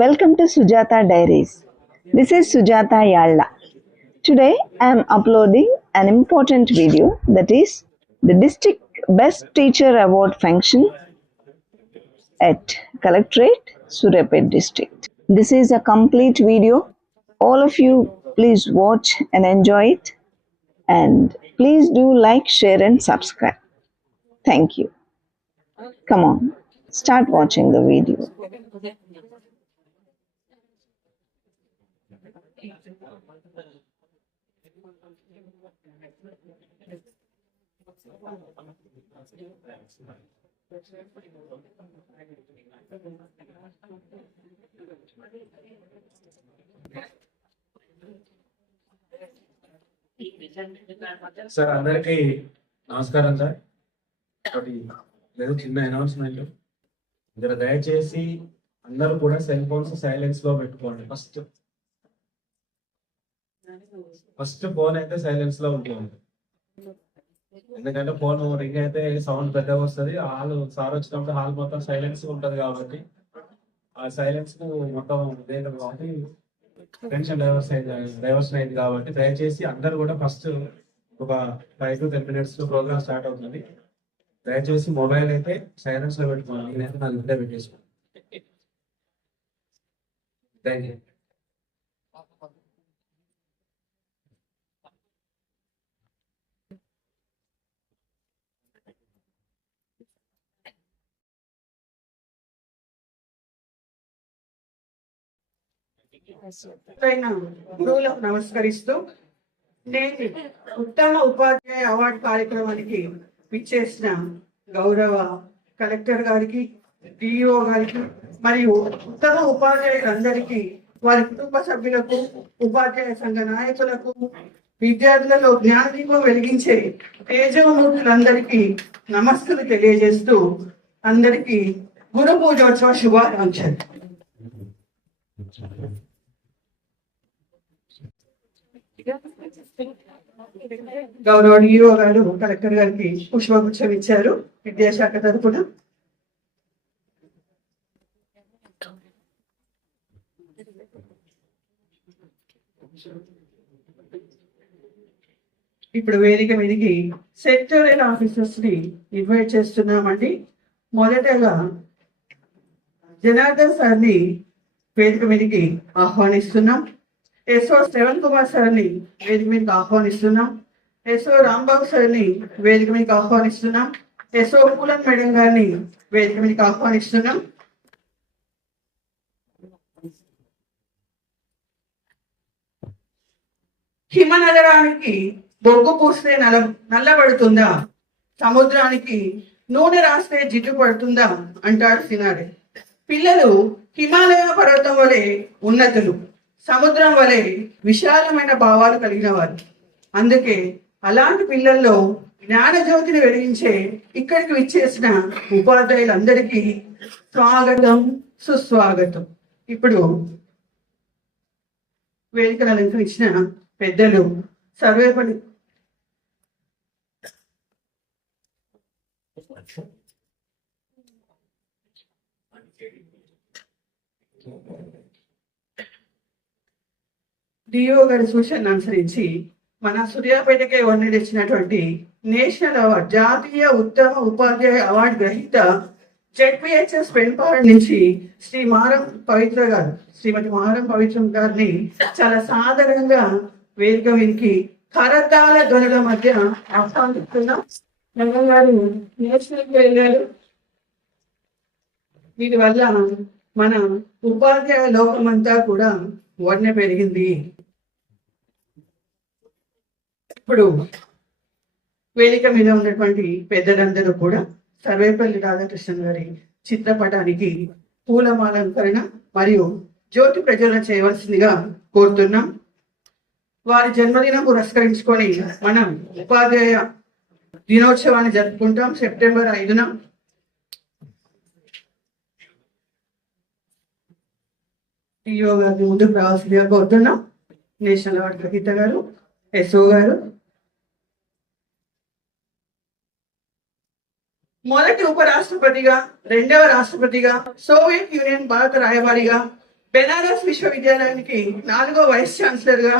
Welcome to Sujata Diaries. This is Sujata Yalla. Today I am uploading an important video, that is the District Best Teacher Award function at Collectorate, Suryapet District. This is a complete video. All of you please watch and enjoy it, and please do like, share and subscribe. Thank you. Come on, start watching the video. Sir అందరికీ నమస్కారం sir. ఒకటి లేదు చిన్న announcement. జర దయచేసి అందరూ కూడా cell phones silence లో పెట్టుకోండి. ఫస్ట్ ఫోన్ అయితే సైలెన్స్ లో ఉంటుంది. ఎందుకంటే ఫోన్ రింగ్ అయితే సౌండ్ పెద్దగా వస్తుంది. హాల్ సార్ వచ్చినప్పుడు హాల్ మొత్తం సైలెన్స్ ఉంటది కాబట్టి ఆ సైలెన్స్ కు మొత్తం లేదు కాబట్టి టెన్షన్ డైవర్షన్ అయింది కాబట్టి దయచేసి అందరు కూడా ఫస్ట్ ఒక 5 to 10 minutes ప్రోగ్రామ్ స్టార్ట్ అవుతుంది. దయచేసి మొబైల్ అయితే సైలెన్స్ లో పెట్టుకోండి. నేనైతే నా ఇంటే పెట్టేసుకోండి. Thank you. గురువులకు నమస్కరిస్తూ నేను ఉత్తమ ఉపాధ్యాయ అవార్డు కార్యక్రమానికి విచ్చేసిన గౌరవ కలెక్టర్ గారికి, డిఈఓ గారికి మరియు ఉత్తమ ఉపాధ్యాయులందరికీ, వారి కుటుంబ సభ్యులకు, ఉపాధ్యాయ సంఘ నాయకులకు, విద్యార్థులలో జ్ఞానదీపం వెలిగించే తేజోమూర్తులందరికీ నమస్సులు తెలియజేస్తూ అందరికీ గురు పూజోత్సవ శుభాకాంక్షలు. గౌరవ డిఓ గారు కలెక్టర్ గారికి పుష్పగుచ్చం ఇచ్చారు విద్యాశాఖ తరఫున. ఇప్పుడు వేదిక మీదకి సెక్టోరియల్ ఆఫీసర్స్ ని ఇన్వైట్ చేస్తున్నామండి. మొదటగా జనార్దన్ సార్ని వేదిక మీదకి ఆహ్వానిస్తున్నాం. ఎస్ఓ శ్రవణ్ కుమార్ సార్ని వేదిక మీదకి ఆహ్వానిస్తున్నాం. ఎస్ఓ రాంబాబు సార్ని వేదిక మీదకి ఆహ్వానిస్తున్నాం. ఎస్ఓ పూలన్ మేడం గారిని వేదిక మీదకి ఆహ్వానిస్తున్నాం. హిమనగరానికి బొగ్గు పూస్తే నల్లబడుతుందా, సముద్రానికి నూనె రాస్తే జిడ్డు పడుతుందా అంటాడు సినారే. పిల్లలు హిమాలయ పర్వతం వలె ఉన్నతులు, సముద్రం వలె విశాలమైన భావాలు కలిగిన వారు. అందుకే అలాంటి పిల్లల్లో జ్ఞానజ్యోతిని వెలిగించే ఇక్కడికి విచ్చేసిన ఉపాధ్యాయులందరికీ స్వాగతం, సుస్వాగతం. ఇప్పుడు వేదికను అలంకరించిన పెద్దలు సర్వేపల్లి డిఓ గారి సూచనను అనుసరించి మన సూర్యాపేటకే వన్నె తెచ్చినటువంటి నేషనల్ అవార్డ్, జాతీయ ఉత్తమ ఉపాధ్యాయ అవార్డు గ్రహీత జెడ్పిహెచ్ఎస్ పెన్పాడు నుంచి శ్రీమతి మారం పవిత్రం గారిని చాలా సాధారణంగా వేదిక మీదకి కరతాళ ధ్వనుల మధ్య ఆహ్వానిస్తున్నాం. రంగం గారు నేషనల్కి వెళ్ళారు. వీటి వల్ల మన ఉపాధ్యాయ లోకమంతా కూడా వన్నె పెరిగింది. ఇప్పుడు వేదిక మీద ఉన్నటువంటి పెద్దలందరూ కూడా సర్వేపల్లి రాధాకృష్ణన్ గారి చిత్రపటానికి పూలమాలంకరణ మరియు జ్యోతి ప్రజ్వలన చేయవలసిందిగా కోరుతున్నాం. వారి జన్మదినం పురస్కరించుకొని మనం ఉపాధ్యాయ దినోత్సవాన్ని జరుపుకుంటాం సెప్టెంబర్ 5న. టీఓ గారిని ముందుకు రావాల్సిందిగా కోరుతున్నాం. నేషనల్ అవార్డు గ్రహీత గారు, ఎస్ఓ గారు. మొదటి ఉపరాష్ట్రపతిగా, రెండవ రాష్ట్రపతిగా, సోవియట్ యూనియన్ భారత రాయబారిగా, బెనారస్ విశ్వవిద్యాలయానికి 4వ వైస్ ఛాన్సలర్ గా,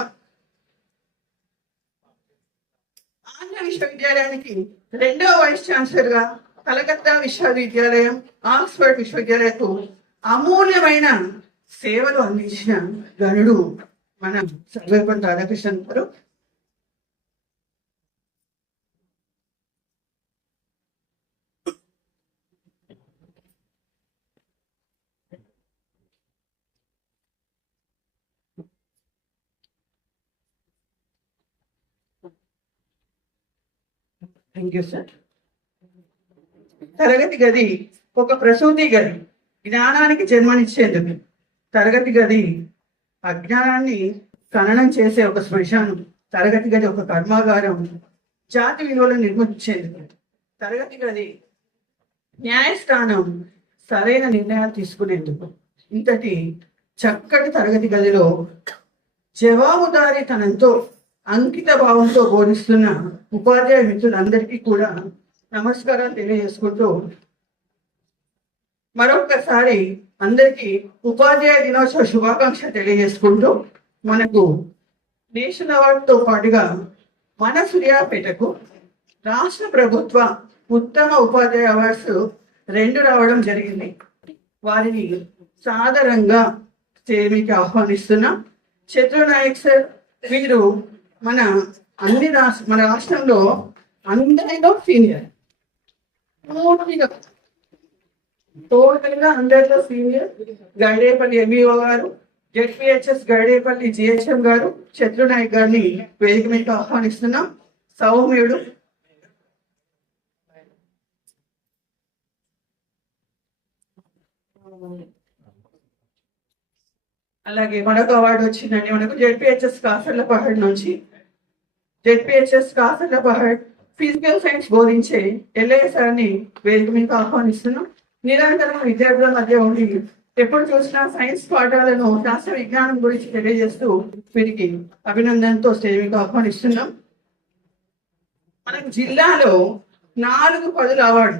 ఆంధ్ర విశ్వవిద్యాలయానికి 2వ వైస్ ఛాన్సలర్ గా, కలకత్తా విశ్వవిద్యాలయం, ఆక్స్ఫర్డ్ విశ్వవిద్యాలయకు అమూల్యమైన సేవలు అందించిన గనుడు మన సర్వేపల్లి రాధాకృష్ణన్ గారు. Thank you sir. తరగతి గది ఒక ప్రసూతి గది, జ్ఞానానికి జన్మనిచ్చేందుకు. తరగతి గది అజ్ఞానాన్ని ఖననం చేసే ఒక శ్మశానం. తరగతి గది ఒక కర్మాగారం, జాతి విలువలను నిర్మించేందుకు. తరగతి గది న్యాయస్థానం, సరైన నిర్ణయాలు తీసుకునేందుకు. ఇంతటి చక్కటి తరగతి గదిలో జవాబుదారీతనంతో, అంకిత భావంతో బోధిస్తున్న ఉపాధ్యాయ మిత్రులందరికీ కూడా నమస్కారాలు తెలియజేసుకుంటూ, మరొకసారి అందరికీ ఉపాధ్యాయ దినోత్సవ శుభాకాంక్ష తెలియజేసుకుంటూ, మనకు నేషనల్ అవార్డుతో పాటుగా మన సూర్యాపేటకు రాష్ట్ర ప్రభుత్వ ఉత్తమ ఉపాధ్యాయ అవార్డ్స్ 2 రావడం జరిగింది. వారిని సాదరంగా స్టేజ్కి ఆహ్వానిస్తున్నాం. చతుర్ నాయక్ సార్, వీరు మన రాష్ట్రంలో అందరిలో సీనియర్, టోటల్గా అందరిలో సీనియర్. గైడేపల్లి ఎంఈఓ గారు, జెడ్పిహెచ్ఎస్ గైడేపల్లి జిహెచ్ఎం గారు చతుర్ నాయక్ గారిని వేదిక మీద ఆహ్వానిస్తున్నాం. సౌమ్యుడు, అలాగే మరొక అవార్డు వచ్చిందండి మనకు జెడ్పిహెచ్ఎస్ కాసర్లపహడ్ నుంచి. జెడ్పిహెచ్ఎస్ కాసర్లపహడ్ ఫిజికల్ సైన్స్ బోధించే ఎల్ఐ సార్ని వేదిక మీద ఆహ్వానిస్తున్నాం. నిరంతరం విద్యార్థుల మధ్య ఉండి ఎప్పుడు చూసినా సైన్స్ పాఠాలను, శాస్త్ర విజ్ఞానం గురించి తెలియజేస్తూ వీరికి అభినందనతో స్టేజ్ మీద ఆహ్వానిస్తున్నాం. మనకు జిల్లాలో 4 పదుల అవార్డు,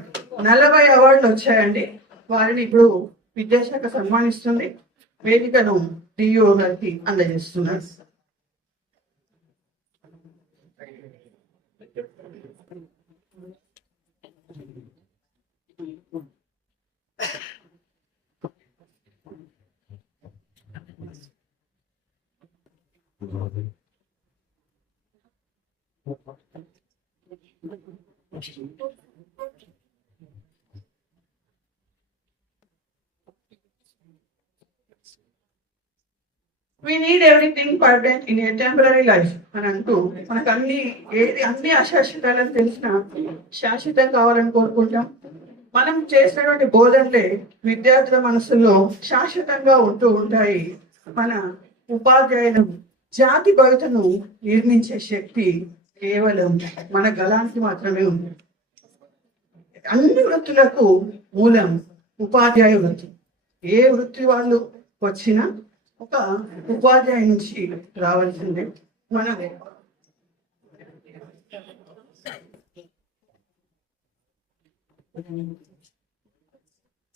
40 అవార్డులు వచ్చాయండి. వారిని ఇప్పుడు విద్యాశాఖ సన్మానిస్తుంది. వేదికను డిఓ గారికి అందజేస్తున్నారు. We need everything permanent in a temporary life అని అంటూ మనకు అన్ని అశాశ్వతాలను తెలిసిన శాశ్వతం కావాలని కోరుకుంటాం. మనం చేసినటువంటి బోధనలే విద్యార్థుల మనసుల్లో శాశ్వతంగా ఉంటూ ఉంటాయి. మన ఉపాధ్యాయులు జాతి భవితను నిర్మించే శక్తి కేవలం మన గలానికి మాత్రమే ఉంది. అన్ని వృత్తులకు మూలం ఉపాధ్యాయ వృత్తి. ఏ వృత్తి వాళ్ళు వచ్చినా ఒక ఉపాధ్యాయు నుంచి రావాల్సిందే. మనం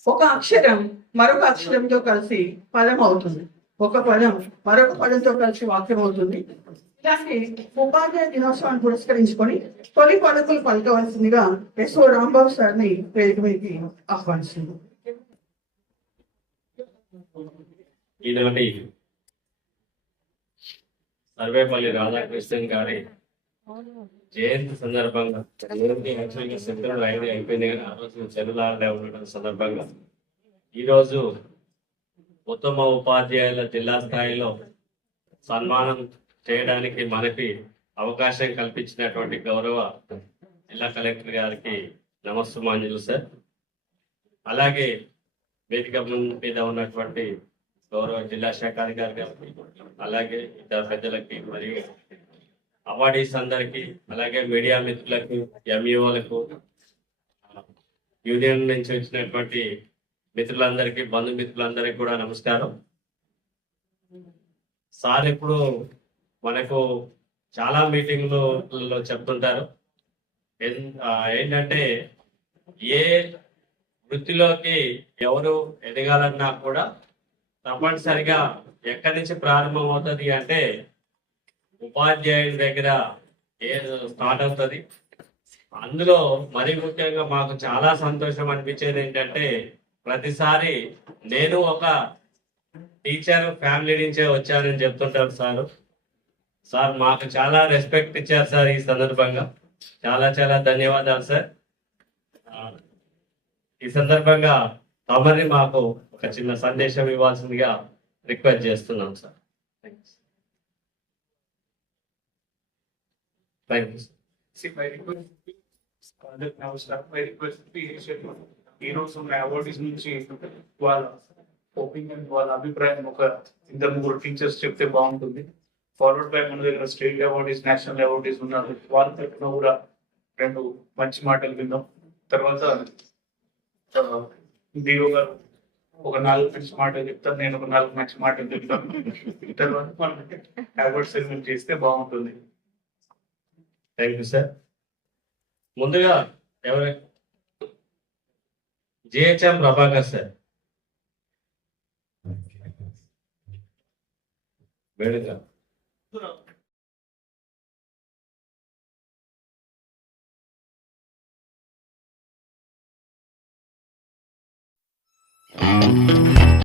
ఒక అక్షరం మరొక అక్షరంతో కలిసి పదం అవుతుంది, ఒక పదం మరొక పదంతో కలిసి వాక్యం అవుతుంది. ఇలాంటి ఉపాధ్యాయ దినోత్సవాన్ని పురస్కరించుకొని తొలి పలుకులు పలకవలసిందిగా ఎస్ఓ రాంబాబు సార్ని వేదిక మీదకి ఆహ్వానిస్తుంది. ఈనాటి సర్వేపల్లి రాధాకృష్ణన్ గారి జయంతి సందర్భంగా, యాక్చువల్గా సెప్టెంబర్ 5 అయిపోయింది కానీ ఆ రోజు చెరువులాడే ఉండడం సందర్భంగా ఈరోజు ఉత్తమ ఉపాధ్యాయుల జిల్లా స్థాయిలో సన్మానం చేయడానికి మనకి అవకాశం కల్పించినటువంటి గౌరవ జిల్లా కలెక్టర్ గారికి నమస్సుమాంజలు సార్. అలాగే వేదిక మీద ఉన్నటువంటి గౌరవ జిల్లా శాఖ అధికారి గారికి, అలాగే ఇతర పెద్దలకి, మరియు అవార్డీస్ అందరికి, అలాగే మీడియా మిత్రులకు, ఎంఈఓలకు, యూనియన్ నుంచి వచ్చినటువంటి మిత్రులందరికీ, బంధుమిత్రులందరికీ కూడా నమస్కారం. సార్ ఇప్పుడు మనకు చాలా మీటింగ్లలో చెప్తుంటారు ఏంటంటే ఏ వృత్తిలోకి ఎవరు ఎదగాలన్నా కూడా తప్పనిసరిగా ఎక్కడి నుంచి ప్రారంభం అవుతుంది అంటే ఉపాధ్యాయుడి దగ్గర స్టార్ట్ అవుతుంది. అందులో మరీ ముఖ్యంగా మాకు చాలా సంతోషం అనిపించేది ఏంటంటే ప్రతిసారి నేను ఒక టీచర్ ఫ్యామిలీ నుంచే వచ్చానని చెప్తుంటారు సార్. సార్ మాకు చాలా రెస్పెక్ట్ ఇచ్చారు సార్. ఈ సందర్భంగా చాలా చాలా ధన్యవాదాలు సార్. ఈ సందర్భంగా తమని మాకు ఒక చిన్న సందేశం ఇవ్వాల్సిందిగా రిక్వెస్ట్ చేస్తున్నాం సార్. Thank you sir. ఈ రోజు ఉన్న అవార్డీస్ నుంచి వాళ్ళ ఒపీనియన్, వాళ్ళ అభిప్రాయం ఒక ఇద్దరు ముగ్గురు టీచర్స్ చెప్తే బాగుంటుంది. ఫార్వర్డ్ బై మన దగ్గర స్టేట్ అవార్డీస్, నేషనల్ అవార్డీస్ ఉన్నారు. వాళ్ళ తరఫున కూడా 2 మంచి మాటలు విందాం. తర్వాత డిఓ గారు ఒక 4 మంచి మాటలు చెప్తారు, నేను ఒక 4 మంచి మాటలు చెప్తాను. తర్వాత మనం అవార్డ్ సెలబ్రేట్ చేస్తే బాగుంటుంది. Thank you sir. ముందుగా ఎవరు జిహెచ్ఎం ప్రభాకర్ సార్. వేడుక Thank you.